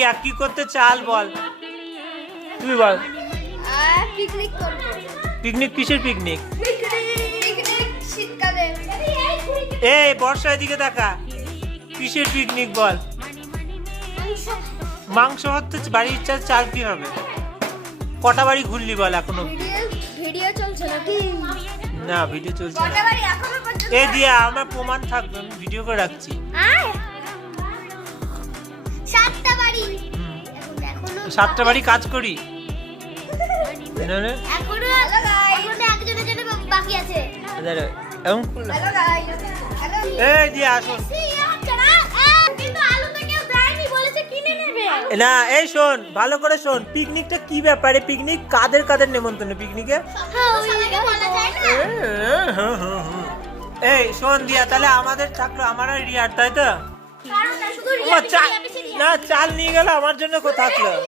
রিয়া কি করতে চাল বল। তুই বল। পিকনিক করব। পিকনিক কিসের পিকনিক শীতকালে। এই বর্ষার দিকে দেখা। কিসের পিকনিক বল? মাংস হচ্ছে বাড়ির ইচ্ছা চাল কি হবে? কটা বাড়ি ঘুরলি বল এখনও? ভিডিও ভিডিও চলছে নাকি? না ভিডিও চলছে না। কটা বাড়ি এখনও পর্যন্ত এ দিয়া আমার প্রমাণ থাকবে আমি ভিডিও করে রাখছি। দেয়নি বলেছে কিনে নেবে না এই শোন ভালো করে শোন পিকনিকটা কি ব্যাপারে পিকনিক কাদের কাদের নেমন্তন্ন পিকনিকে হ্যাঁ সবাইকে বলা যায় না এই শোন দিয়া তাহলে আমাদের থাকল আমার আর রিয়ার তাই তো না ও, চা- না চাল নিয়ে গেল আমার জন্য কো থাকল